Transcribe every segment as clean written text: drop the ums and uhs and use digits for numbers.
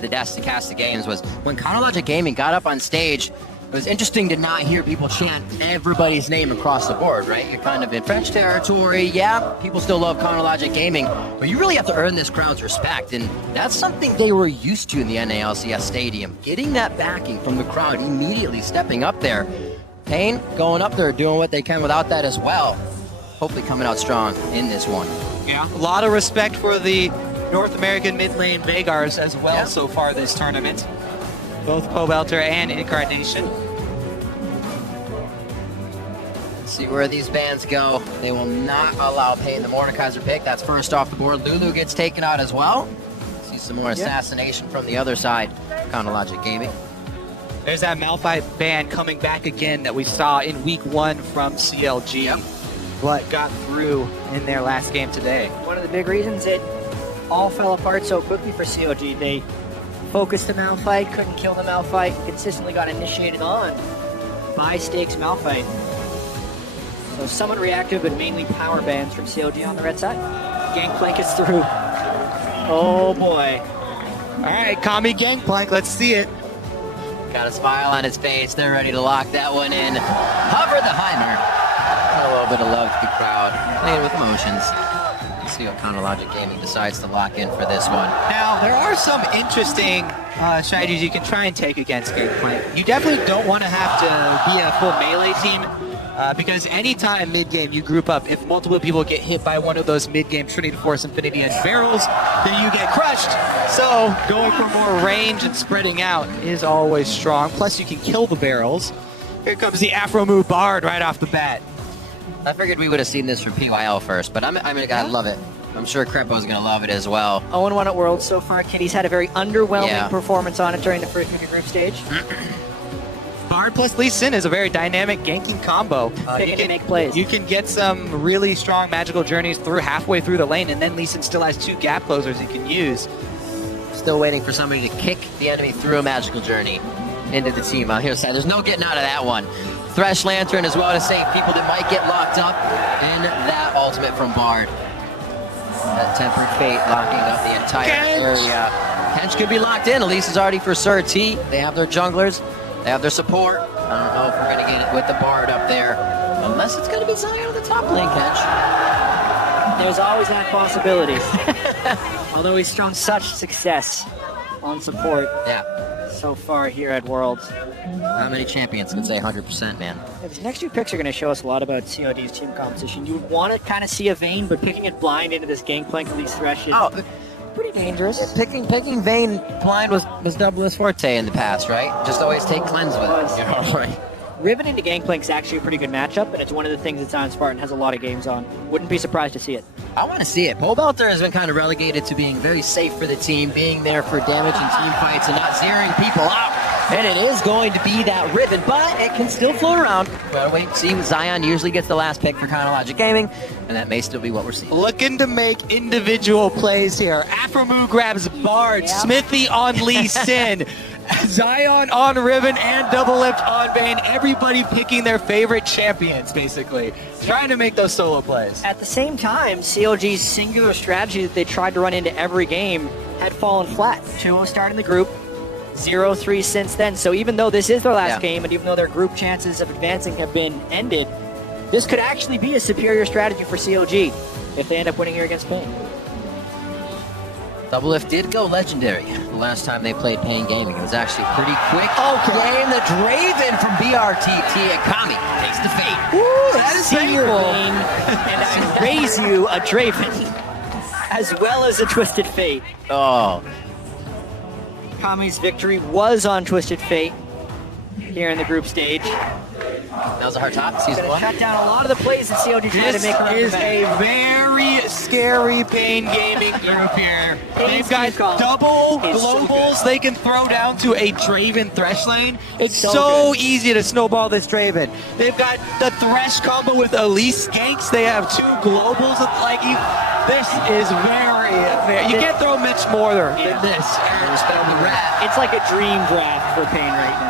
the Dasticasta games was when Chronologic Gaming got up on stage, it was interesting to not hear people chant everybody's name across the board, right? You're kind of in French territory. Yeah, people still love Chronologic Gaming, but you really have to earn this crowd's respect, and that's something they were used to in the NALCS Stadium. Getting that backing from the crowd, immediately stepping up there. paiN going up there, doing what they can without that as well. Hopefully coming out strong in this one. Yeah, a lot of respect for the North American mid lane Vegars as well so far this tournament. Both Pobelter and Incarnation. Let's see where these bands go. They will not allow paiN the Mordekaiser pick. That's first off the board. Lulu gets taken out as well. See some more assassination from the other side. Chronologic Gaming. There's that Malphite ban coming back again that we saw in week 1 from CLG. But got through in their last game today. One of the big reasons it all fell apart so quickly for COG. They focused the Malphite, couldn't kill the Malphite, consistently got initiated on by Stakes Malphite. So somewhat reactive, but mainly power bans from CLG on the red side. Gangplank is through. Oh boy. All right, Kami Gangplank, let's see it. Got a smile on his face. They're ready to lock that one in. Hover the Heimer. A little bit of love to the crowd. Playing with emotions. Let's see what Chronologic Gaming decides to lock in for this one. Now, there are some interesting strategies you can try and take against Gangplank. You definitely don't want to have to be a full melee team because anytime mid-game you group up, if multiple people get hit by one of those mid-game Trinity Force Infinity Edge barrels, then you get crushed. So going for more range and spreading out is always strong. Plus you can kill the barrels. Here comes the Afro Move Bard right off the bat. I figured we would have seen this from PYL first, but I love it. I'm sure Crepo's going to love it as well. 0-1 at Worlds so far. Kitty's had a very underwhelming performance on it during the first week of group stage. Bard plus Lee Sin is a very dynamic ganking combo. You can make plays. You can get some really strong magical journeys through halfway through the lane, and then Lee Sin still has 2 gap closers he can use. Still waiting for somebody to kick the enemy through a magical journey into the team on here side. There's no getting out of that one. Thresh Lantern as well to save people that might get locked up in that ultimate from Bard. That Tempered Fate locking up the entire area. Kench could be locked in. Elise is already for Sir T. They have their junglers. They have their support. I don't know if we're going to get it with the Bard up there. Unless it's going to be Zion on the top lane, Kench. There's always that possibility. Although he's shown such success on support so far here at Worlds. How many champions can say 100%, man? These next 2 picks are going to show us a lot about COD's team composition. You would want to kind of see a Vayne, but picking it blind into this Gangplank of these Thresh is pretty dangerous. Picking Vayne blind was double his forte in the past, right? Just always take cleanse with it. You know, right? Riven into Gangplank is actually a pretty good matchup, and it's one of the things that Zion Spartan has a lot of games on. Wouldn't be surprised to see it. I want to see it. Pobelter has been kind of relegated to being very safe for the team, being there for damage and team fights and not zeroing people out. And it is going to be that Riven, but it can still float around. Well, wait and see. Zion usually gets the last pick for Chronologic Gaming, and that may still be what we're seeing. Looking to make individual plays here. Afromu grabs Bard, Smithy on Lee Sin, Zion on Riven, and Double Lift on Vayne. Everybody picking their favorite champions, basically. Trying to make those solo plays. At the same time, CLG's singular strategy that they tried to run into every game had fallen flat. 2-0 start in the group. 0-3 since then. So even though this is their last game, and even though their group chances of advancing have been ended, this could actually be a superior strategy for CLG if they end up winning here against paiN. Double Lift did go legendary the last time they played paiN Gaming. It was actually a pretty quick game. The Draven from BRTT, and Kami takes the fate. Ooh, that is painful. And I raise you a Draven, as well as a Twisted Fate. Oh. Kami's victory was on Twisted Fate here in the group stage. That was a hard top. Season 1. Shut down a lot of the plays that COD tried to make. This is a very scary paiN Gaming group here. They've got double globals they can throw down to a Draven Thresh lane. It's so easy to snowball this Draven. They've got the Thresh combo with Elise ganks. They have 2 globals. This is very. You can't throw much more than this. It's like a dream draft for paiN right now.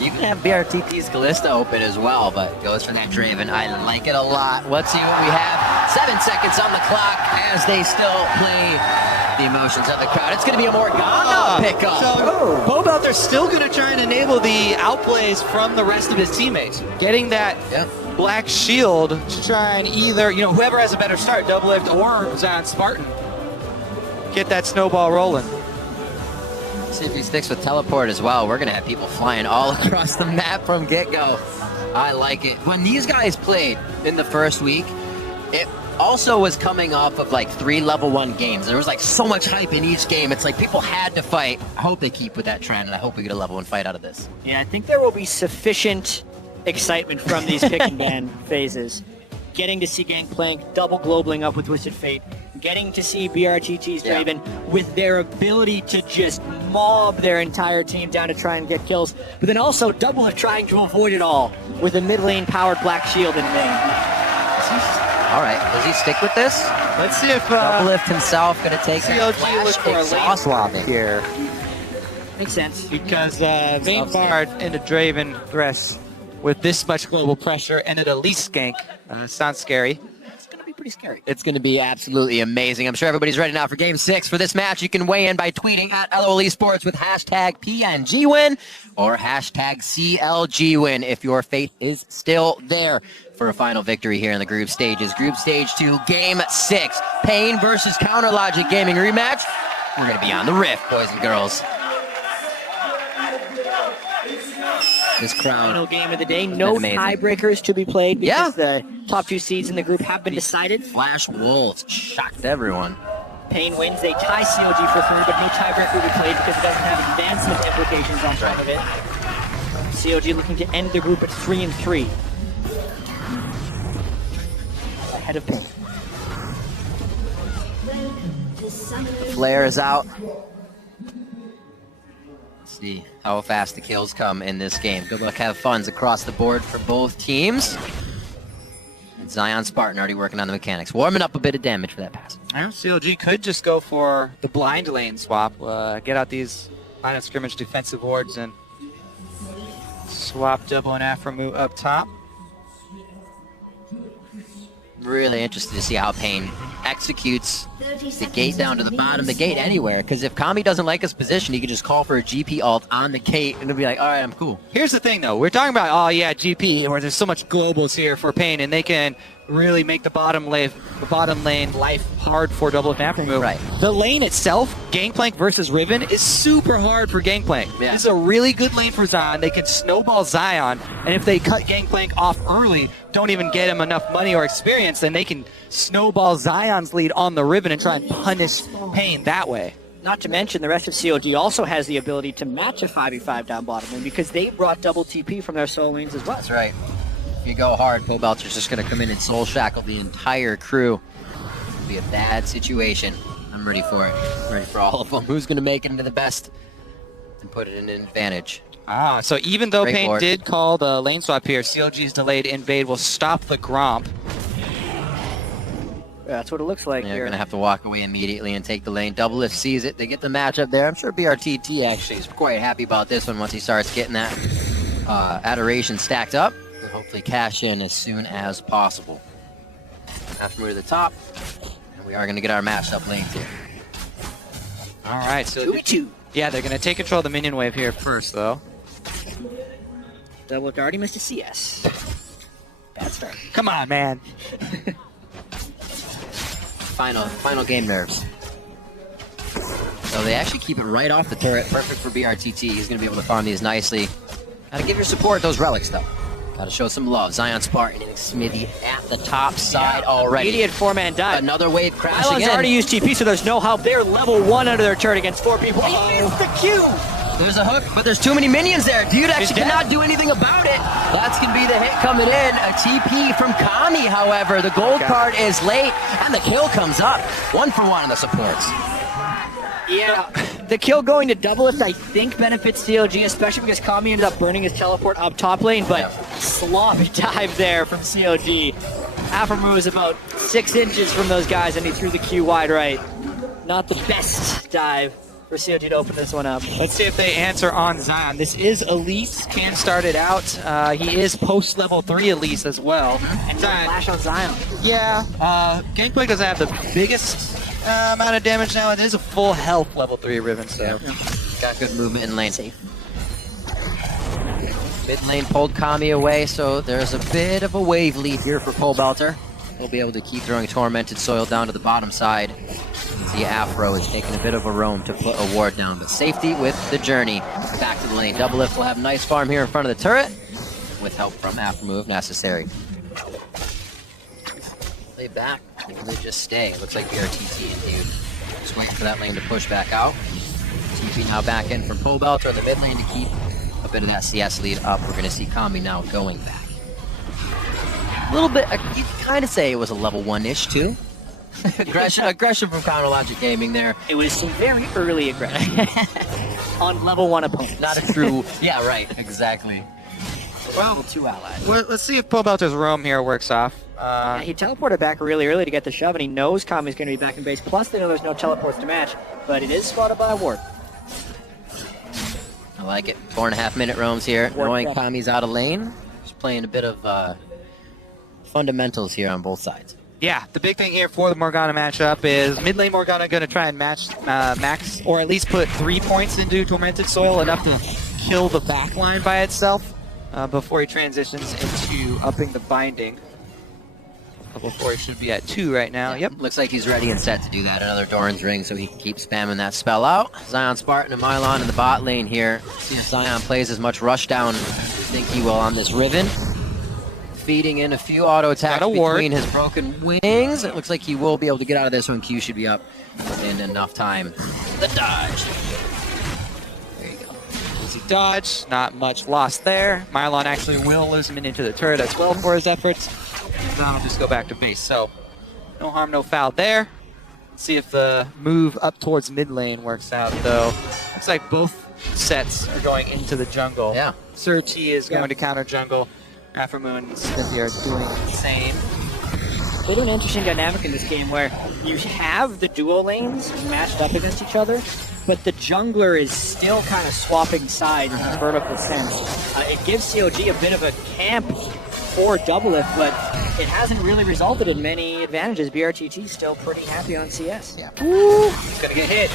You can have BRTT's Callista open as well, but goes for that Draven. I like it a lot. Let's see what we have. 7 seconds on the clock as they still play the emotions of the crowd. It's going to be a Morgana pickup. So paiN's still going to try and enable the outplays from the rest of his teammates. Getting that black shield to try and either, whoever has a better start, double lift or Zion Spartan, get that snowball rolling. See if he sticks with teleport as well. We're going to have people flying all across the map from get-go. I like it. When these guys played in the first week, it also was coming off of like 3 level 1 games. There was like so much hype in each game. It's like people had to fight. I hope they keep with that trend, and I hope we get a level 1 fight out of this. Yeah, I think there will be sufficient excitement from these pick and ban phases. Getting to see Gangplank double globaling up with Twisted Fate, getting to see BRTT's Draven with their ability to just mob their entire team down to try and get kills, but then also double of trying to avoid it all with a mid lane powered Black Shield in main. All right, does he stick with this? Let's see if Doublelift himself going to take CLG flash look for a exhaust swapping here. Makes sense. Because Vayne Bard into Draven Thresh with this much global pressure and at a least gank. Sounds scary. It's going to be pretty scary. It's going to be absolutely amazing. I'm sure everybody's ready now for Game 6. For this match, you can weigh in by tweeting at LOL Esports with hashtag PNGWin or hashtag CLGWin if your faith is still there for a final victory here in the group stages. Group Stage 2, Game 6. paiN versus Counter Logic Gaming rematch. We're going to be on the Rift, boys and girls. This crowd. Final game of the day. No tiebreakers to be played because the top 2 seeds in the group have been decided. Flash Wolves shocked everyone. paiN wins. They tie CLG for 3rd, but no tiebreaker will be played because it doesn't have advancement implications on top of it. CLG looking to end the group at 3-3. Ahead of paiN. The flare is out. See how fast the kills come in this game. Good luck, have funs across the board for both teams. And Zion Spartan already working on the mechanics, warming up a bit of damage for that pass. CLG could just go for the blind lane swap, get out these line of scrimmage defensive wards and swap double and Aframu up top. Really interested to see how paiN executes the gate down to the bottom, the gate anywhere, because if Kami doesn't like his position, he can just call for a GP ult on the gate and it'll be like, all right, I'm cool. Here's the thing though, we're talking about, oh yeah, GP, where there's so much globals here for paiN and they can really make the bottom lane life hard for double and Aframu. Right. The lane itself, Gangplank versus Riven, is super hard for Gangplank. Yeah. This is a really good lane for Zion. They can snowball Zion, and if they cut Gangplank off early, don't even get him enough money or experience, then they can snowball Zion's lead on the Riven and try and punish paiN that way. Not to mention, the rest of CLG also has the ability to match a 5v5 down bottom lane because they brought double TP from their solo lanes as well. That's right. If you go hard, paiN's just going to come in and soul shackle the entire crew. It'll be a bad situation. I'm ready for it. I'm ready for all of them. Who's going to make it into the best and put it in an advantage? Ah, so even though Great paiN board. did call the lane swap here, CLG's delayed invade will stop the Gromp. That's what it looks like They're here. going to have to walk away immediately and take the lane. Doublelift sees it. They get the matchup there. I'm sure BRTT actually is quite happy about this one once he starts getting that adoration stacked up. And hopefully cash in as soon as possible. Have to move to the top. And we are going to get our matchup linked here. All right, so 2v2. yeah, they're going to take control of the minion wave here first, though. Double already missed a CS. Bad start. Come on, man. Final game nerves. So they actually keep it right off the turret. Perfect for BRTT. He's going to be able to farm these nicely. Gotta give your support those relics, though. Gotta show some love. Zion Spartan and Smithy at the top side already. Immediate 4-man dive. Another wave crashing Pylon's in. already used TP, so there's no help. They're level 1 under their turret against 4 people. He missed the Q! There's a hook, but there's too many minions there. Dude actually cannot do anything about it. That's going to be the hit coming in. A TP from Kami, however. The gold card is late, and the kill comes up. 1 for 1 on the supports. Yeah, the kill going to Doublelift, I think, benefits CLG, especially because Kami ended up burning his teleport up top lane, but sloppy dive there from CLG. Aframu was about 6 inches from those guys, and he threw the Q wide right. Not the best dive for CLG to open this one up. Let's see if they answer on Zion. This is Elise. Can start it out. He is post level 3 Elise as well. And Zion. Flash on Zion. Yeah, Gangplank doesn't have the biggest amount of damage now. It is a full health level 3 Riven, so. Got good movement in lane. Mid lane pulled Kami away, so there's a bit of a wave lead here for paiN. He'll be able to keep throwing Tormented Soil down to the bottom side. The Afro is taking a bit of a roam to put a ward down, but safety with the journey. Back to the lane. Doublelift will have a nice farm here in front of the turret, with help from Afro move necessary. Play back, or they just stay? It looks like BRTT, dude. Just waiting for that lane to push back out. TP now back in from paiN in the mid lane to keep a bit of that CS lead up. We're going to see Kami now going back. A little bit, you can kind of say it was a level 1-ish too. aggression from Chronologic Gaming there. It was some very early aggression on level 1 opponents. Not a true, yeah, right, exactly. Well, Level 2 allies. let's see if paiN's roam here works off. Yeah, he teleported back really early to get the shove, and he knows Kami's going to be back in base. Plus, they know there's no teleports to match, but it is spotted by a ward. I like it. 4.5 minute roams here. Ward Knowing trap. Kami's out of lane. Just playing a bit of fundamentals here on both sides. Yeah, the big thing here for the Morgana matchup is mid lane Morgana going to try and match max, or at least put 3 points into Tormented Soil, enough to kill the backline by itself before he transitions into upping the binding. Level 4 should be at 2 right now. Yep. Looks like he's ready and set to do that. Another Doran's Ring so he can keep spamming that spell out. Zion Spartan and Mylon in the bot lane here. See if Zion plays as much rush down as we think he will on this Riven. Feeding in a few auto attacks between his broken wings. It looks like he will be able to get out of this one. Q should be up in enough time. The dodge. There you go. Easy dodge, not much lost there. Mylon actually will lose him into the turret as well for his efforts. Zion will just go back to base. So, no harm, no foul there. See if the move up towards mid lane works out, though. Looks like both sets are going into the jungle. Yeah. Sir T is going to counter jungle. Afromoon and Smithy are doing the same. They do an interesting dynamic in this game where you have the duo lanes matched up against each other, but the jungler is still kind of swapping sides in a vertical sense. It gives COG a bit of a camp for Doublelift, but it hasn't really resulted in many advantages. BRTT still pretty happy on CS. Yeah. Woo! He's gonna get hit.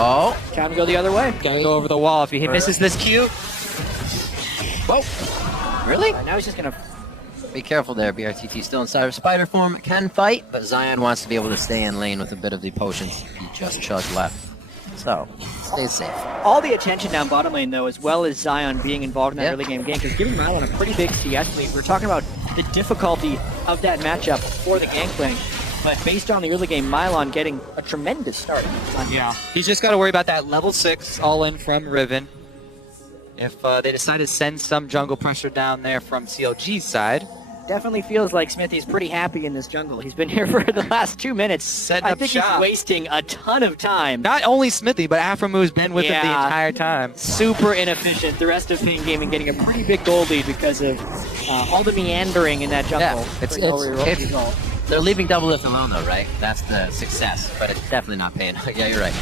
Oh. Time to go the other way. Gonna go over the wall. If he misses this Q, Whoa. Really? Now he's just gonna. Be careful there, BRTT still inside of spider form, can fight, but Zion wants to be able to stay in lane with a bit of the potions he just chugged left. So, stay safe. All the attention down bottom lane, though, as well as Zion being involved in that early game gank, is giving Mylon a pretty big CS lead. We're talking about the difficulty of that matchup for the Gangplank, but based on the early game, Mylon getting a tremendous start. yeah, he's just got to worry about that level 6 all in from Riven. If they decide to send some jungle pressure down there from CLG's side. Definitely feels like Smithy's pretty happy in this jungle. He's been here for the last 2 minutes. Setting I up think shop. he's wasting a ton of time. Not only Smithy, but Afromu's been with him the Yeah. entire time. Super inefficient. The rest of paiN Gaming getting a pretty big goal lead because of all the meandering in that jungle. Yeah, they're leaving Doublelift alone though, right? That's the success, but it's definitely not paiN. Yeah, you're right.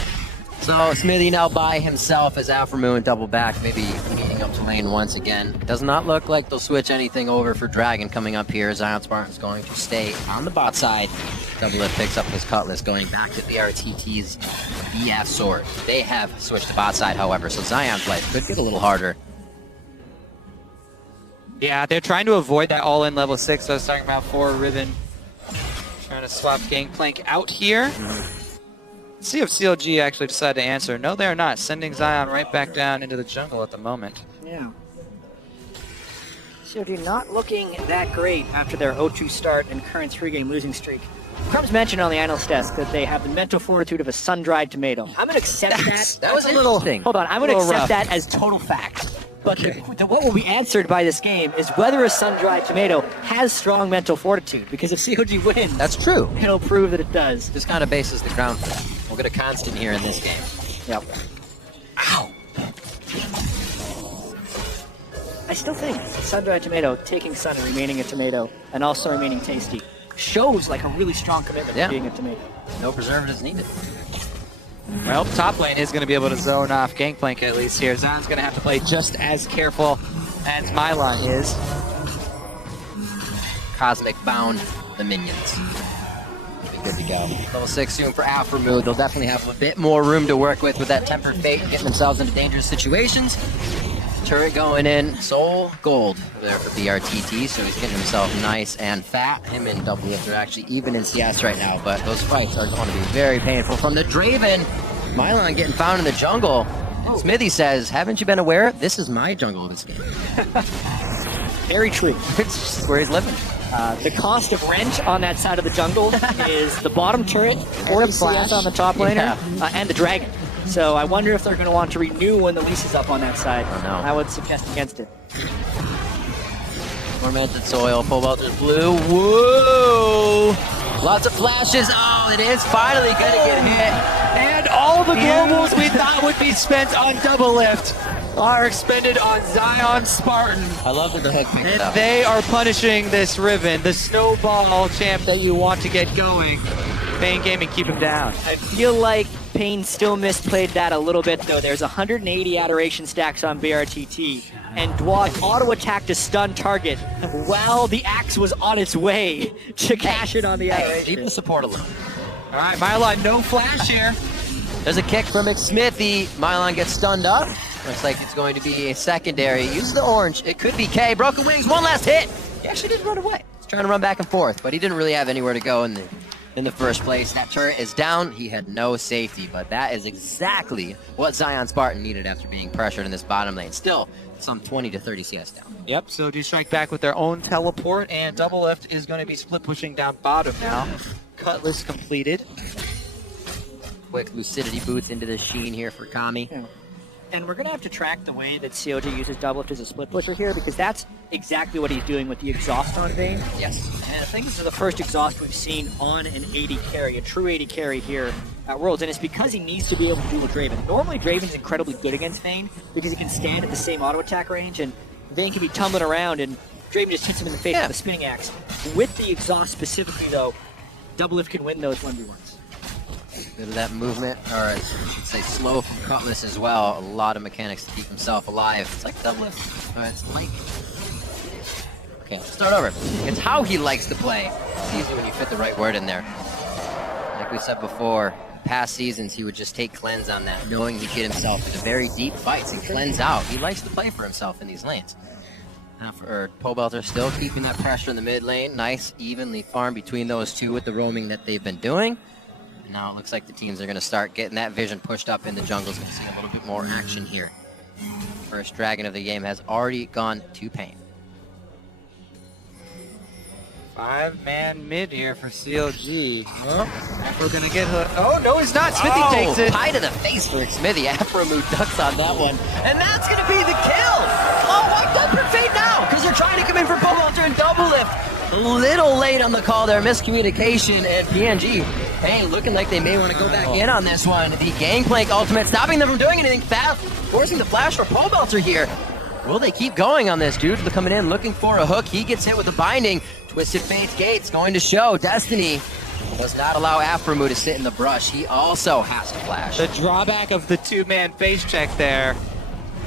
So Smithy now by himself as Afromu and double back, maybe meeting up to lane once again. Does not look like they'll switch anything over for Dragon coming up here. Zion Spartan's going to stay on the bot side. Doublelift picks up his Cutlass, going back to BRTT's BF Sword. They have switched to bot side, however, so Zion's life could get a little harder. Yeah, they're trying to avoid that all-in level 6 I was talking about for Riven. Trying to swap Gangplank out here. Let's see if CLG actually decide to answer. No, they're not. Sending Zion right back down into the jungle at the moment. Yeah. COG not looking that great after their 0-2 start and current 3-game losing streak. Crumbs mentioned on the analyst desk that they have the mental fortitude of a sun-dried tomato. I'm going to accept that. That was a little thing. Hold on, I'm going to accept rough. that as total fact. But what will be answered by this game is whether a sun-dried tomato has strong mental fortitude. Because if COG wins, That's true. it'll prove that it does. This kind of bases the ground for that. We'll get a constant here in this game. Yep. Ow! I still think sun-dried tomato, taking sun and remaining a tomato, and also remaining tasty, shows like a really strong commitment to being a tomato. No preservatives needed. Well, top lane is going to be able to zone off Gangplank at least here. Zion's going to have to play just as careful as Mylon is. Cosmic bound the minions. Be good to to go. Level 6 soon for Afromood. They'll definitely have a bit more room to work with that Tempered Fate and getting themselves into dangerous situations. Turret going in, Soul Gold there for BRTT, so he's getting himself nice and fat. Him and Double Lift are actually even in CS right now, but those fights are going to be very painful. From the Draven, Mylon getting found in the jungle. Smithy says, haven't you been aware? This is my jungle this game. Very true. It's just where he's living. The cost of rent on that side of the jungle is the bottom turret, or the CS on the top laner, and the dragon. So I wonder if they're going to want to renew when the lease is up on that side. Oh, no. I would suggest against it. Tormented Soil, Pole Belter's blue. Whoa! Lots of flashes. Oh, it is finally going to get hit. And all the globals we thought would be spent on Double Lift are expended on Zion Spartan. I love that the hook picked it And up. they are punishing this Riven, the snowball champ that you want to get going. paiN Gaming, keep him down. I feel like paiN still misplayed that a little bit, though. There's 180 adoration stacks on BRTT, and Dwog auto-attacked a stun target while the axe was on its way to cash it on the Leave adoration. the support alone. All right, Mylon, no flash here. There's a kick from McSmithy. Mylon gets stunned up. Looks like it's going to be a secondary. Use the orange. It could be K. Broken Wings, one last hit. He actually didn't run away. He's trying to run back and forth, but he didn't really have anywhere to go in the first place. That turret is down. He had no safety, but that is exactly what Zion Spartan needed after being pressured in this bottom lane. Still, some 20 to 30 CS down. Yep, so do strike back with their own teleport, and Double Lift is going to be split pushing down bottom now. Cutlass completed. Quick Lucidity boots into the sheen here for Kami. Yeah. And we're going to have to track the way that COG uses Double Lift as a split pusher here, because that's exactly what he's doing with the exhaust on Vayne. Yes. And I think this is the first exhaust we've seen on an 80 carry, a true 80 carry here at Worlds, and it's because he needs to be able to duel Draven. Normally Draven's incredibly good against Vayne because he can stand at the same auto attack range, and Vayne can be tumbling around and Draven just hits him in the face with a spinning axe. With the exhaust specifically though, Double Lift can win those 1v1s. Bit of that movement, or I should say slow from Cutlass as well. A lot of mechanics to keep himself alive. It's like Double Lift, or it's like... Okay, start over. It's how he likes to play. It's easy when you fit the right word in there. Like we said before, past seasons he would just take cleanse on that, knowing he'd get himself into very deep fights and cleanse out. He likes to play for himself in these lanes. Now for Pole Belter, still keeping that pressure in the mid lane. Nice, evenly farm between those two with the roaming that they've been doing. And now it looks like the teams are going to start getting that vision pushed up in the jungle. Going to see a little bit more action here. First dragon of the game has already gone to paiN. 5-man mid here for COG. Oh, we're going to get hooked. Oh, no, he's not. Smithy takes it. Pie to the face for Smithy. Afromood ducks on that one. And that's going to be the kill. Oh, why Tempered Fate now? Because they're trying to come in for Pole Belter and Double Lift. A little late on the call there, miscommunication, and PNG, hey, looking like they may want to go back in on this one. The Gangplank ultimate stopping them from doing anything fast, forcing the flash for Pole Belter here. Will they keep going on this? Dude coming in, looking for a hook. He gets hit with a binding. Twisted Fate's Gates going to show. Destiny does not allow Afromood to sit in the brush. He also has to flash. The drawback of the two-man face check there.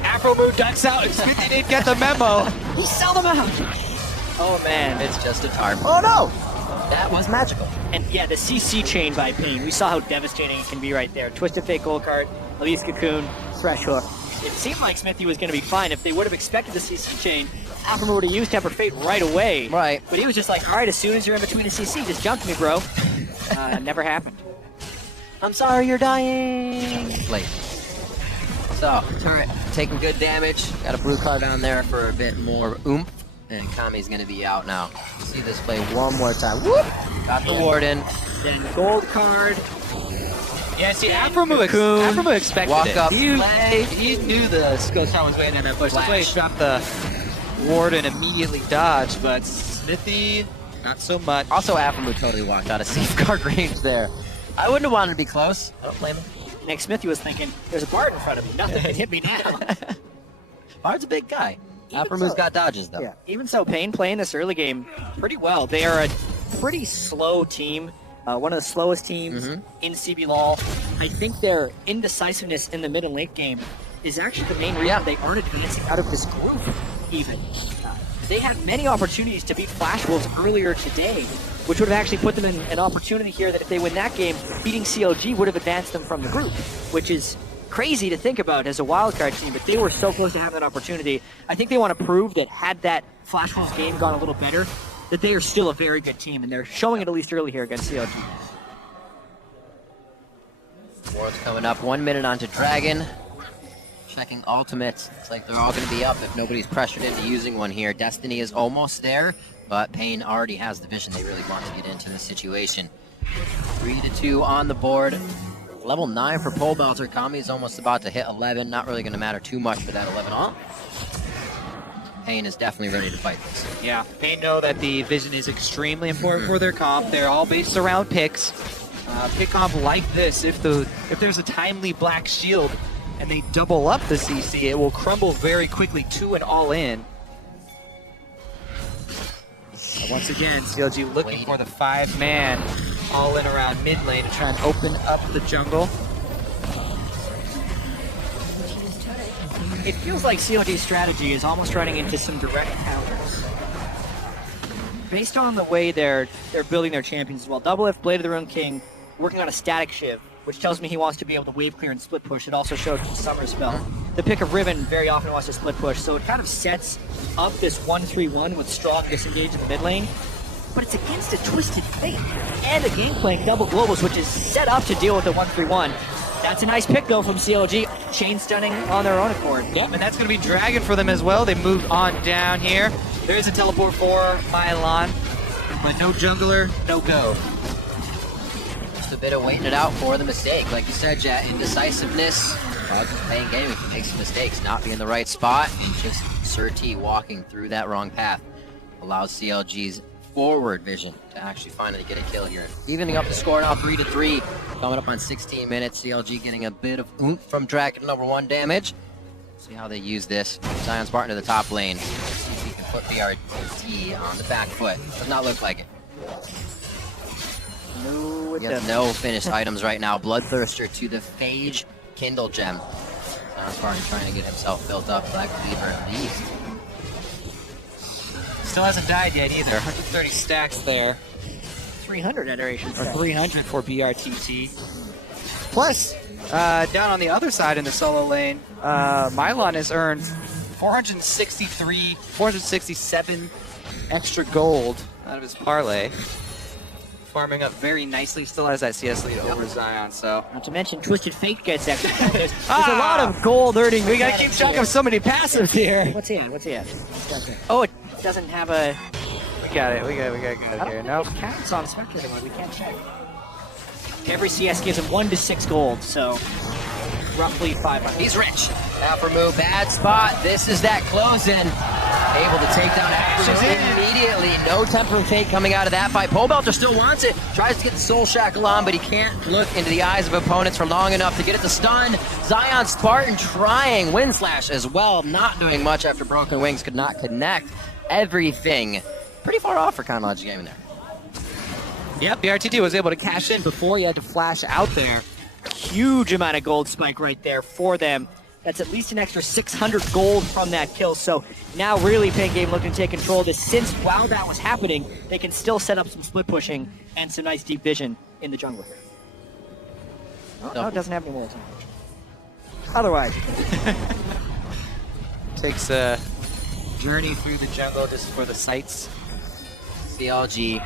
Afromood ducks out, and Smithy didn't get the memo. He sell them out! Oh man. It's just a tarp. Oh no! That was magical. And yeah, the CC chain by paiN, we saw how devastating it can be right there. Twisted Fate Gold Card, Elise Cocoon, Fresh Hook. It seemed like Smithy was going to be fine. If they would have expected the CC chain, Afromood would have used Tempered Fate right away. Right. But he was just like, alright, as soon as you're in between the CC, just jump me, bro. Never happened. I'm sorry you're dying. Late. So, turret taking good damage. Got a blue card down there for a bit more oomph. And Kami's going to be out now. See this play one more time. Whoop! Got the Warden. Then Gold Card. Yeah, see, Afromood expected Walk it. up, He knew the Scotian was waiting in that bush. That's why he dropped the ward and immediately dodged, but Smithy, not so much. Also, Afromood totally walked out of safeguard range there. I wouldn't have wanted to be close. I don't blame him. Next, Smithy was thinking, there's a Bard in front of me. Nothing can hit me now. Bard's a big guy. Even Afromood's so- got dodges, though. Yeah. Even so, paiN playing this early game pretty well. They are a pretty slow team. One of the slowest teams in CB LOL. I think their indecisiveness in the mid and late game is actually the main reason they aren't advancing out of this group, even. They had many opportunities to beat Flash Wolves earlier today, which would have actually put them in an opportunity here that if they win that game, beating CLG would have advanced them from the group, which is crazy to think about as a wildcard team, but they were so close to having that opportunity. I think they want to prove that had that Flash Wolves game gone a little better, that they are still a very good team, and they're showing it at least early here against CLG. Ward's coming up, 1 minute onto Dragon. Checking ultimates. Looks like they're all going to be up if nobody's pressured into using one here. Destiny is almost there, but paiN already has the vision they really want to get into this situation. 3-2 on the board. Level 9 for Pole Belter. Kami is almost about to hit 11. Not really going to matter too much for that 11 on. paiN is definitely ready to fight this. Yeah, paiN know that the vision is extremely important for their comp. They're all based around picks. Pick comp like this, if there's a timely black shield and they double up the CC, it will crumble very quickly to an all-in. Once again, CLG looking for the 5-man all-in around mid lane to try and open up the jungle. It feels like CLG's strategy is almost running into some direct counters. Based on the way they're building their champions as well. Double F, Blade of the Rune King, working on a static shiv, which tells me he wants to be able to wave clear and split push. It also showed Summer Spell. The pick of Riven very often wants to split push, so it kind of sets up this 1-3-1 with strong disengage in the mid lane. But it's against a Twisted Fate and a game playing double globals, which is set up to deal with the 1-3-1. That's a nice pick though from CLG. Chain stunning on their own accord. Yep, and that's going to be Dragon for them as well. They move on down here. There is a teleport for paiN, but no jungler, no go. Just a bit of waiting it out for the mistake. Like you said, Jet, indecisiveness. Just playing game, if he makes mistakes, not be in the right spot, and just Sir T walking through that wrong path allows CLG's forward vision to actually finally get a kill here. Evening up the score now, 3-3. Coming up on 16 minutes. CLG getting a bit of oomph from Dragon #1 damage. See how they use this. Zion Spartan to the top lane. See if he can put BRT on the back foot. Does not look like it. No finished items right now. Bloodthirster to the Phage Kindle Gem. Zion Spartan trying to get himself built up. Black Cleaver at least. Still hasn't died yet either. 130 stacks there. 300 iteration. Or 300 for BRTT. Plus, down on the other side in the solo lane, paiN has earned 467 extra gold out of his parlay. Farming up very nicely, still has that CS lead over Zion, so. Not to mention Twisted Fate gets extra. There's a lot of gold earning. We gotta keep track of so many passives here. What's he at? Oh, it doesn't have a... We got it here. Nope. It counts on spectator mode. We can't check. Every CS gives him 1 to 6 gold, so roughly 500. He's rich. Aframu, bad spot. This is that close-in. Able to take down Aframu immediately. No Temporary Fate coming out of that fight. Pole Belter still wants it. Tries to get the Soul Shackle on, but he can't look into the eyes of opponents for long enough to get it to stun. Zion Spartan trying. Wind Slash as well. Not doing much after Broken Wings could not connect. Everything pretty far off for Conlogic Gaming there. Yep, BRTT was able to cash in before he had to flash out there. Huge amount of gold spike right there for them. That's at least an extra 600 gold from that kill. So now really paiN Game looking to take control of this. Since while that was happening, they can still set up some split pushing and some nice deep vision in the jungle here. Oh, it doesn't have any walls. Otherwise. Takes a journey through the jungle just for the sights. CLG. A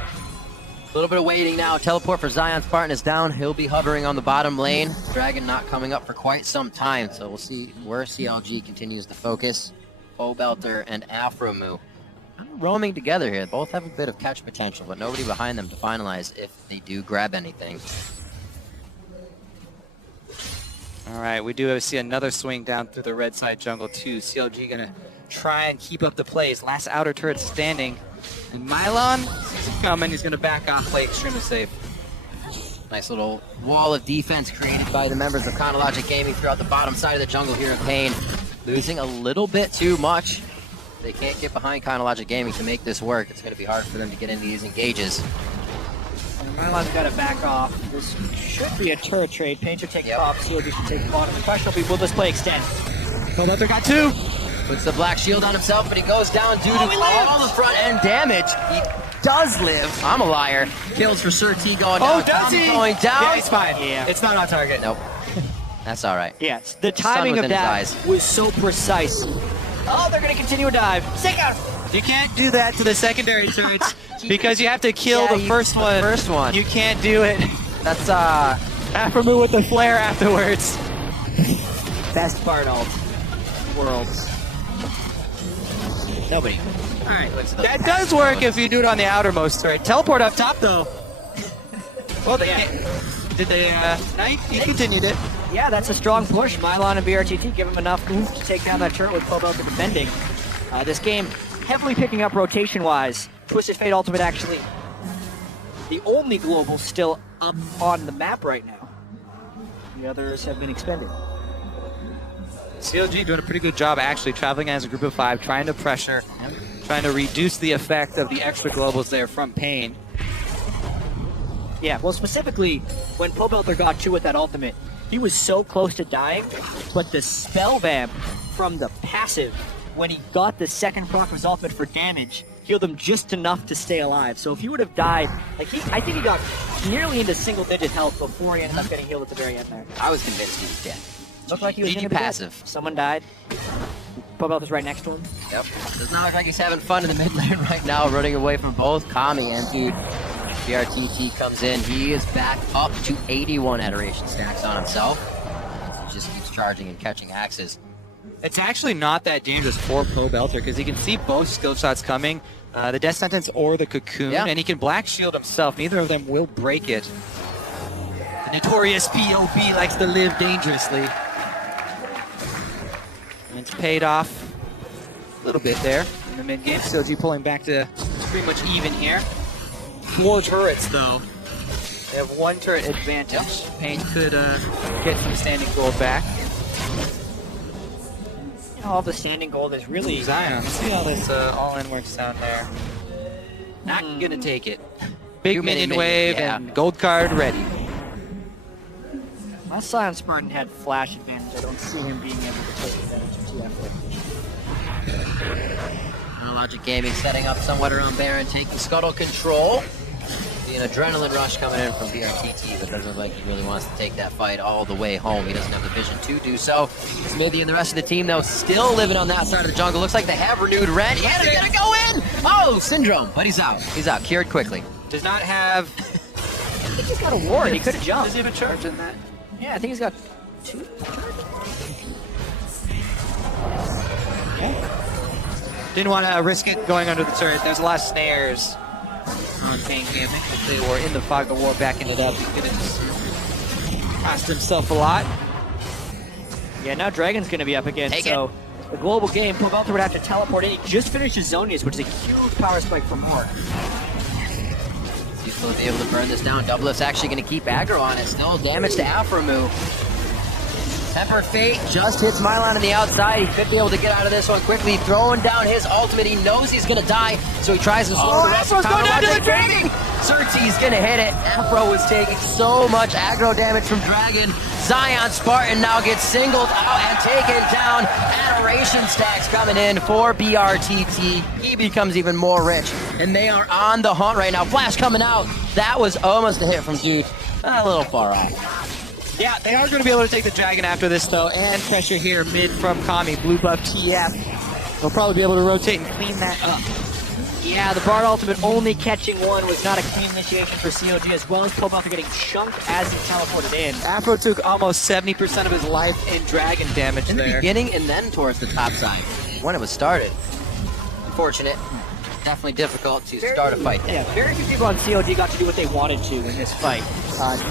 little bit of waiting now. Teleport for Zion Spartan is down. He'll be hovering on the bottom lane. Dragon not coming up for quite some time, so we'll see where CLG continues to focus. Pole Belter and Aframu roaming together here. Both have a bit of catch potential, but nobody behind them to finalize if they do grab anything. All right, we do see another swing down through the red side jungle too. CLG gonna try and keep up the plays. Last outer turret standing. And paiN sees it coming. He's gonna back off, play extremely safe. Nice little wall of defense created by the members of Conlogic Gaming throughout the bottom side of the jungle here in paiN. Losing a little bit too much. They can't get behind Conlogic Gaming to make this work. It's gonna be hard for them to get into these engages. paiN's got to back off. This should be a turret trade. paiN should take top, CLG should take the bottom. The question will be, will this play extend? Pole Belter got 2. Puts the black shield on himself, but he goes down due to all the front end damage. He does live. I'm a liar. Kills for Sir T going Oh, down. does he? Going down. Yeah, he's fine. Yeah. It's not on target. Nope. That's all right. Yes, the Sun timing of within his that eyes. was so precise. Oh, they're gonna continue a dive. Stick out. You can't do that to the secondary turrets because you have to kill the first one. First one. You can't do it. That's Aframu with the flare afterwards. Best part of worlds. nobody. All right, Looks at the- that does work if you do it on the outermost turret. Teleport up top though. Well, did they? Knight? He continued it. Yeah, that's a strong push. Mylon and BRTT give him enough oomph to take down that turret with paiN defending. This game heavily picking up rotation-wise. Twisted Fate Ultimate actually the only global still up on the map right now. The others have been expended. CLG doing a pretty good job actually traveling as a group of 5, trying to pressure, trying to reduce the effect of the extra globals there from paiN. Yeah, well, specifically, when paiN got 2 with that ultimate, he was so close to dying, but the spell vamp from the passive, when he got the second proc of his ultimate for damage, healed him just enough to stay alive. So if he would have died, like I think he got nearly into single-digit health before he ended up getting healed at the very end there. I was convinced he was dead. Looked like he was GG gonna be dead. passive. Someone died. paiN was right next to him. Yep. Does not look like he's having fun in the mid lane right now, running away from both Kami and he. BRTT comes in. He is back up to 81 adoration stacks on himself. He just keeps charging and catching axes. It's actually not that dangerous for paiN because he can see both skill shots coming, the Death Sentence or the Cocoon, Yeah. and he can Black Shield himself. Neither of them will break it. The notorious POP likes to live dangerously. And it's paid off a little bit there in the mid game. CLG pulling back to pretty much even here. 4 turrets though. They have 1 turret advantage. paiN could get some standing gold back. All the standing gold is really Zion. See how this all-in works down there. Not gonna take it. Big Too many minion minions, wave yeah. and gold card ready. Unless Scion Spartan had flash advantage, I don't see him being able to take advantage of TF. Logic Gaming setting up somewhat around Baron, taking scuttle control. See an adrenaline rush coming in from BRTT, but doesn't look like he really wants to take that fight all the way home. He doesn't have the vision to do so. Smithy and the rest of the team, though, still living on that side of the jungle. Looks like they have renewed Ren, and they're gonna go in! Oh, Syndrome, but he's out. He's out, cured quickly. Does not have. I think he's got a ward. He could have jumped. Does he have a charge in that? Yeah, I think he's got 2. Didn't want to risk it going under the turret. There's a lot of snares on paiN camping. If they were in the fog of war backing it up, he could have just cost himself a lot. Yeah, now Dragon's going to be up again. Take so the global game, paiN would have to teleport in. He just finished his Zonias, which is a huge power spike for more. He's going to be able to burn this down. Doublelift's actually going to keep aggro on it. Still damage to Aframu. Temper Fate just hits Mylon on the outside. He could be able to get out of this one quickly. Throwing down his ultimate. He knows he's going to die, so he tries to slow the rest of Afro's going down to the Dragon! Certi's going to hit it. Afro is taking so much aggro damage from Dragon. Zion Spartan now gets singled out and taken down. Adoration stacks coming in for BRTT. He becomes even more rich, and they are on the hunt right now. Flash coming out. That was almost a hit from G. A little far off. Yeah, they are going to be able to take the Dragon after this, though, and pressure here mid from Kami. Blue buff TF. They'll probably be able to rotate and clean that up. Yeah, the Bard ultimate only catching 1 was not a clean initiation for COG, as well as paiN getting chunked as he teleported in. Afro took almost 70% of his life in Dragon damage In the there. beginning and then towards the top side when it was started. Unfortunate. Definitely difficult to start a fight. Yeah, very few people on COD got to do what they wanted to in this fight.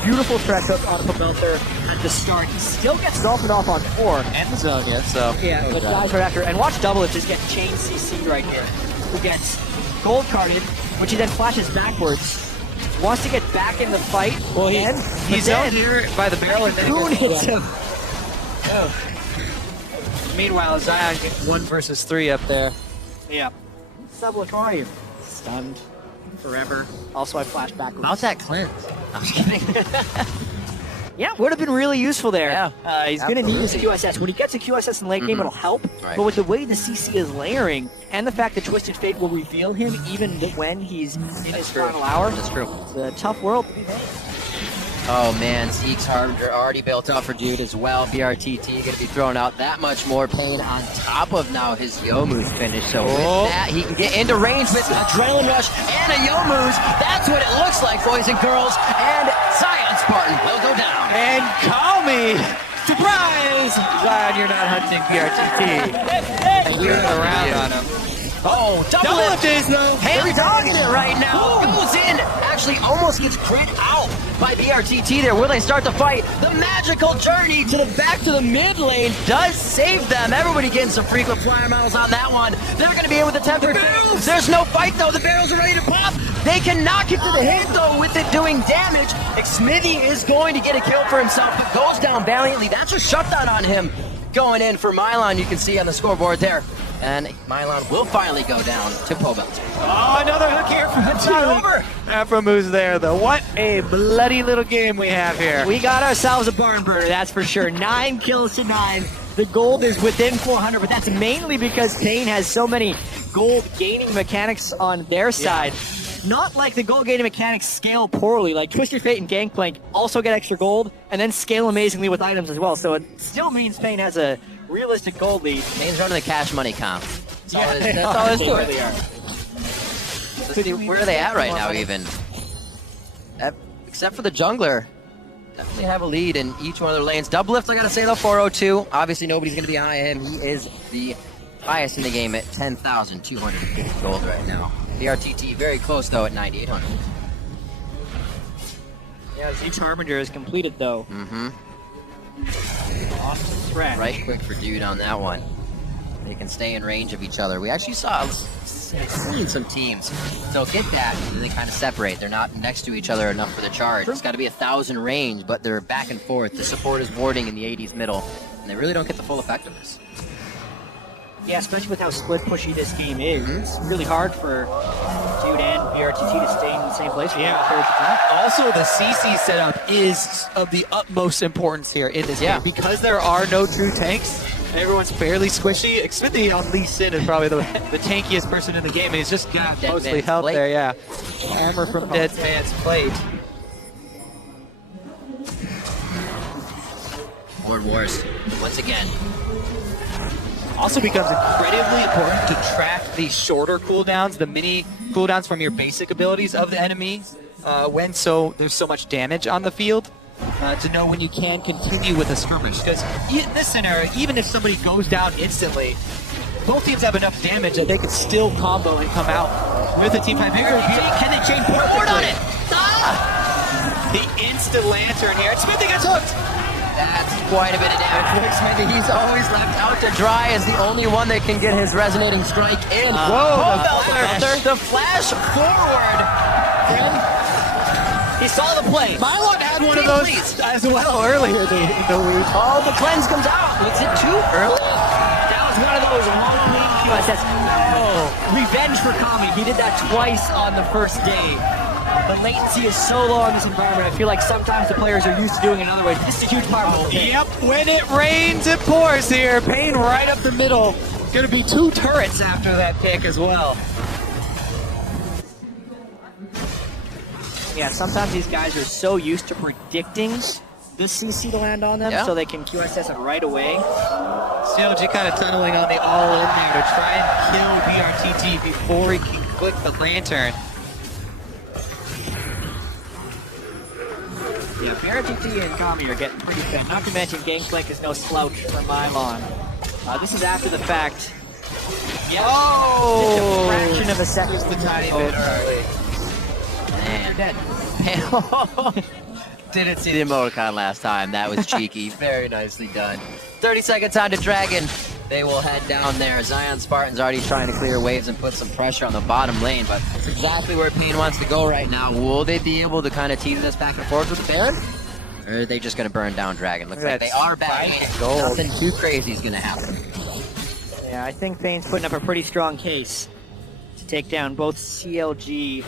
Beautiful threat hook on paiN at the start. He still gets his ultimate off on 4. And the Zonia, so. Yeah, but dies right after. And watch Doublelift just get chain CC'd right here. Who gets gold carded, which he then flashes backwards. Wants to get back in the fight. Well, he's out then here by the barrel and then he Cocoon goes hits him. Meanwhile, Zion gets 1 versus 3 up there. Yeah. Sublatory. Stunned. Forever. Also, I flash backwards. How's that cleanse? I'm just kidding. Yeah, would have been really useful there. Yeah, He's going to need his QSS. When he gets a QSS in late game, it'll help. Right. But with the way the CC is layering, and the fact that Twisted Fate will reveal him even when he's in his final hour, That's true. it's a tough world to be in. Oh man, Zeke's Harbinger already built up for Dude as well. BRTT going to be throwing out that much more paiN on top of now his Youmuu's finish. So with that, he can get into range with Adrenaline Rush and a Youmuu's. That's what it looks like, boys and girls. And Zion Spartan will go down. And Kami, surprise! Glad you're not hunting BRTT. And you're around on him. Oh, double lift days though. Hand dogging it right now. Goes in. Actually almost gets crit out by BRTT there. Will they start the fight? The magical journey to the back to the mid lane does save them. Everybody getting some frequent flyer medals on that one. They're going to be able to tempt their barrels. There's no fight though. The barrels are ready to pop. They can knock it to the head though with it doing damage. Smithy is going to get a kill for himself, but goes down valiantly. That's a shutdown on him. Going in for Mylon, you can see on the scoreboard there. And Mylon will finally go down to Pobelt. Oh, another hook here from the over. Afromu's there, though. What a bloody little game we have here. We got ourselves a barn burner, that's for sure. 9 kills to 9. The gold is within 400, but that's mainly because paiN has so many gold gaining mechanics on their side. Not like the gold gaining mechanics scale poorly. Like Twisted Fate and Gangplank also get extra gold and then scale amazingly with items as well. So it still means paiN has a realistic gold lead. paiN's running the cash money comp. That's all it is. That's That's all it is They to really it. are. Let's see, where are they at right now even? Except for the jungler. Definitely have a lead in each one of their lanes. Double lift, I gotta say though, 402. Obviously nobody's gonna be on him. He is the highest in the game at 10,250 gold right now. The RTT very close though at 9,800. Yeah, Zeke's Harbinger is completed though. Awesome threat. Right quick for Dude on that one. They can stay in range of each other. We actually saw seen some teams. So get that, and then they kind of separate. They're not next to each other enough for the charge. It's got to be 1,000 range, but they're back and forth. The support is warding in the 80s middle, and they really don't get the full effect of this. Yeah, especially with how split pushy this game is. It's really hard for Dude and BRTT to stay in the same place. Also, the CC setup is of the utmost importance here in this game. Because there are no true tanks, and everyone's fairly squishy. Smithy on Lee Sin is probably the tankiest person in the game, and he's just got mostly health there, yeah. Armor from Dead Man's Plate. Lord Wars, once again. Also becomes incredibly important to track these shorter cooldowns, the mini cooldowns from your basic abilities of the enemy, when there's so much damage on the field, to know when you can continue with a skirmish. Because in this scenario, even if somebody goes down instantly, both teams have enough damage that they could still combo and come out with a team fight bigger. Can they chain forward on it? The instant lantern here, and Smithy gets hooked. That's quite a bit of damage for Smithy. He's always left out to dry as the only one that can get his resonating strike in. Whoa, the flash forward. He saw the play. Mylon had one of those as well earlier in the week. Oh, the cleanse comes out. Was it too early? That was one of those long lead QSS. Oh, revenge for Kami. He did that twice on the first day. The latency is so low in this environment. I feel like sometimes the players are used to doing it another way. This is a huge part of it. Yep, when it rains, it pours here. paiN right up the middle. Gonna be 2 turrets after that pick as well. Yeah, sometimes these guys are so used to predicting the CC to land on them, so they can QSS it right away. CLG kind of tunneling on the all-in there to try and kill BRTT before he can click the lantern. Yeah, BRTT and Kami are getting pretty thin. Not to mention Gangplank is no slouch for Mylon. This is after the fact. Yeah, Oh! just a fraction of a second. Just a tiny bit early. Man, didn't see the emoticon last time. That was cheeky. Very nicely done. 30 seconds on to Dragon. They will head down there. Zion Spartan's already trying to clear waves and put some pressure on the bottom lane, but that's exactly where paiN wants to go right now. Will they be able to kind of tease this back and forth with the Baron? Or are they just going to burn down Dragon? Looks like they are back. Nothing too crazy is going to happen. Yeah, I think paiN's putting up a pretty strong case to take down both CLG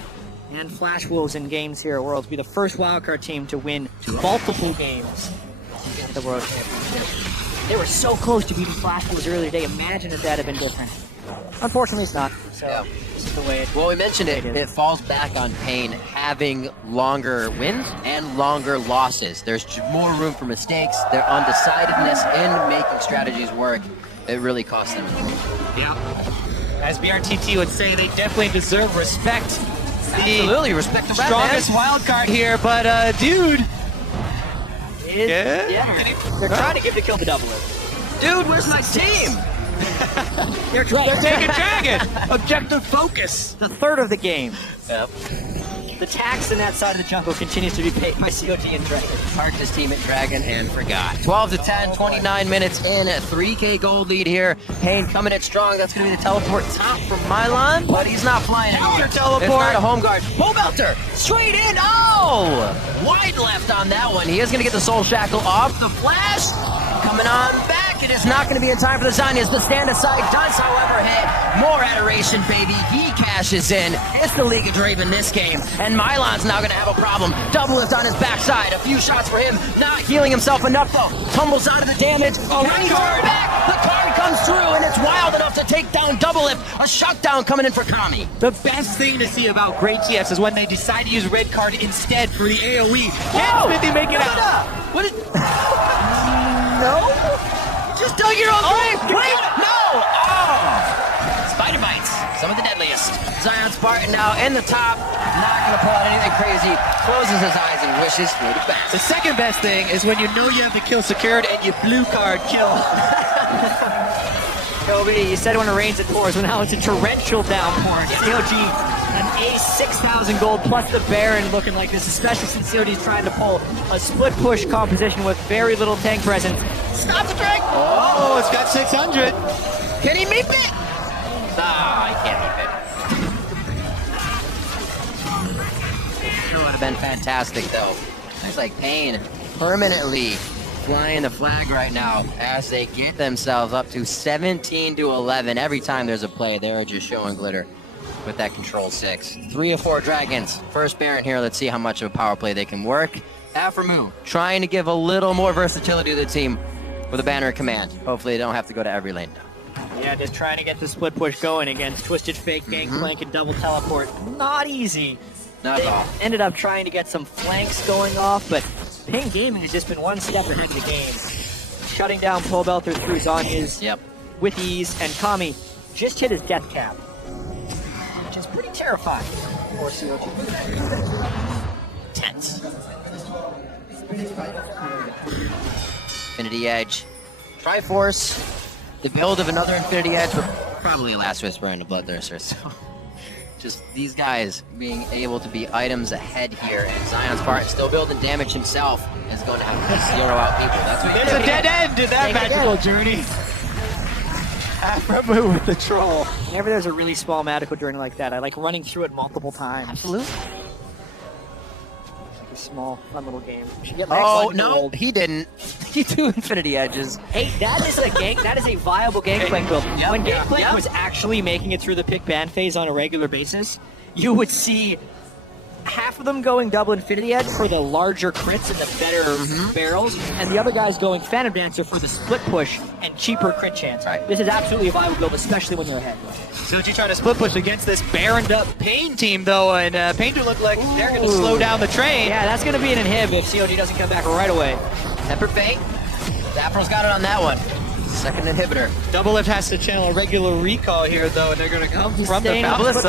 and Flash Wolves in games here at Worlds be the first wildcard team to win multiple games at the World Championship. They were so close to beating Flash Wolves earlier today. Imagine if that had been different. Unfortunately, it's not. So this is the way it. Well, we mentioned it. It falls back on paiN having longer wins and longer losses. There's more room for mistakes. Their undecidedness in making strategies work, it really costs them. Yeah. As BRTT would say, they definitely deserve respect. Absolutely, respect the strongest wild card here, but dude. They're trying to give the kill to double it. Dude, where's my team? They're taking Dragon. Objective focus. The third of the game. Yep. The tax in that side of the jungle continues to be paid by COG and Dragon. Parked his team at Dragon and forgot. 12 to 10, 29 minutes in, 3K gold lead here. paiN coming in strong. That's going to be the teleport top from Milan, but he's not flying anymore. Teleport. It's not a home guard. Bull Belter, straight in. Oh! Wide left on that one. He is going to get the Soul Shackle off. The flash coming on back. It is not going to be in time for the Zanyas. The stand aside does, however, hit. More adoration, baby. He cashes in. It's the League of Draven this game. And Milan's now going to have a problem. Double lift on his backside. A few shots for him. Not healing himself enough, though. Tumbles out of the damage. Oh, red card back. The card comes through, and it's wild enough to take down double lift. A shutdown coming in for Kami. The best thing to see about great TFs is when they decide to use red card instead for the AoE. Can 50 make it out? What is... No? Just dug your own grave! Wait! No! Oh! Spider bites. Some of the deadliest. Zion Spartan now in the top. Not going to pull out anything crazy. Closes his eyes and wishes for the best. The second best thing is when you know you have the kill secured and you blue card kill. Kobe, you said when it rains it pours. Well, now it's a torrential downpour. COG, an ace, 6,000 gold, plus the Baron looking like this, especially since COG is trying to pull a split push composition with very little tank presence. Stop the drag! Oh, it's got 600. Can he meep it? Ah, he can't meep it. That would have been fantastic, though. It's like paiN permanently flying the flag right now as they get themselves up to 17 to 11. Every time there's a play, they're just showing glitter with that control 6. 3 of 4 dragons. First Baron here. Let's see how much of a power play they can work. Aframu trying to give a little more versatility to the team with a banner of command. Hopefully they don't have to go to every lane. Yeah, just trying to get the split push going against Twisted Fake, Gangplank, and Double Teleport. Not easy. Not at all. Ended up trying to get some flanks going off, but paiN Gaming has just been one step ahead of the game. Shutting down Bull Belter through Zanyas with ease, and Kami just hit his death cap, which is pretty terrifying for COG. Tense. Infinity Edge. Triforce. The build of another Infinity Edge, but probably a Last Whisper and a Bloodthirster. So just these guys being able to be items ahead here, and Zion Spartan still building damage himself is going to have to zero out people. That's what There's a dead end to that magical journey. Aframu with the troll. Whenever there's a really small magical journey like that, I like running through it multiple times. Absolutely. A small, fun little game. Oh no, he didn't. He threw Infinity Edges. Hey, that is a gang. That is a viable Gangplank build. When Gangplank was actually making it through the pick ban phase on a regular basis, you would see half of them going double Infinity Edge for the larger crits and the better barrels, and the other guys going Phantom Dancer for the split push and cheaper crit chance. Right. This is absolutely a viable build, especially when they're ahead. COG trying to split push against this baroned up paiN team, though, and paiN do look like they're going to slow down the train. Yeah, that's going to be an inhib if COG doesn't come back right away. Tempered Fate. Zapro's got it on that one. Second inhibitor. Double Lift has to channel a regular recall here, though, and they're going to come from the Fabulous.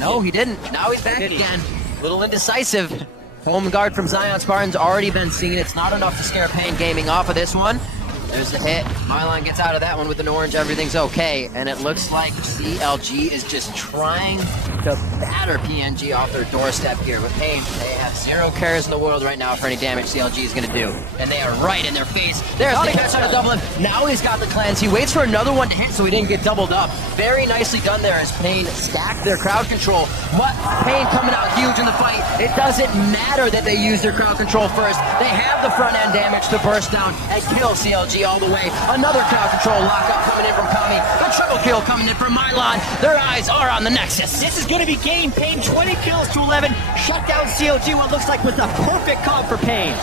No, he didn't. Now he's back again. Little indecisive. Home guard from Zion Spartan's already been seen. It's not enough to scare paiN Gaming off of this one. There's the hit. Milan gets out of that one with an orange. Everything's okay. And it looks like CLG is just trying to batter PNG off their doorstep here with paiN. They have zero cares in the world right now for any damage CLG is going to do. And they are right in their face. There's the catch on a double lift. Now he's got the cleanse. He waits for another one to hit so he didn't get doubled up. Very nicely done there as paiN stacked their crowd control. But paiN coming out huge in the fight. It doesn't matter that they use their crowd control first. They have the front end damage to burst down and kill CLG CLG all the way. Another crowd control lockup coming in from Kami. A triple kill coming in from Mylon. Their eyes are on the Nexus. This is going to be game. paiN 20 kills to 11. Shut down CLG, what looks like with a perfect comp for paiN.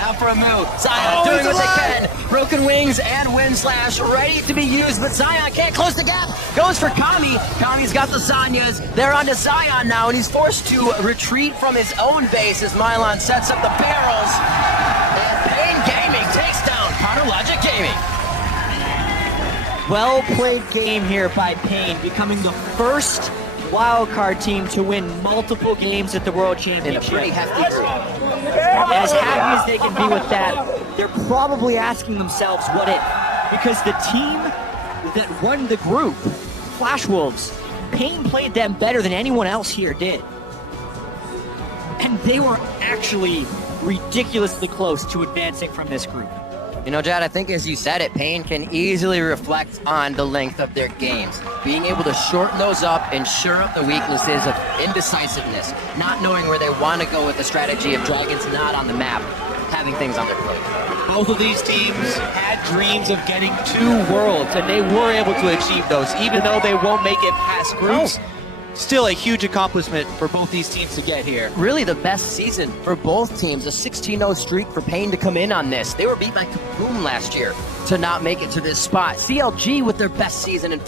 Out for a move. Zion doing what they can. Broken wings and wind slash ready to be used, but Zion can't close the gap. Goes for Kami. Kami's got the Zanyas. They're on to Zion now, and he's forced to retreat from his own base as Mylon sets up the barrels. And paiN Gaming takes down Chronologic Gaming. Well played game here by paiN, becoming the first wildcard team to win multiple games at the World In a Championship. pretty hefty group. As happy as they can be with that, they're probably asking themselves what if. Because the team that won the group, Flash Wolves, paiN played them better than anyone else here did. And they were actually ridiculously close to advancing from this group. You know, Jad, I think as you said it, paiN can easily reflect on the length of their games. Being able to shorten those up and shore up the weaknesses of indecisiveness, not knowing where they want to go with the strategy of Dragons not on the map, having things on their plate. Both of these teams had dreams of getting to Worlds, and they were able to achieve those, even though they won't make it past groups. Still a huge accomplishment for both these teams to get here. Really the best season for both teams. A 16-0 streak for paiN to come in on this. They were beat by Kaboom last year to not make it to this spot. CLG with their best season in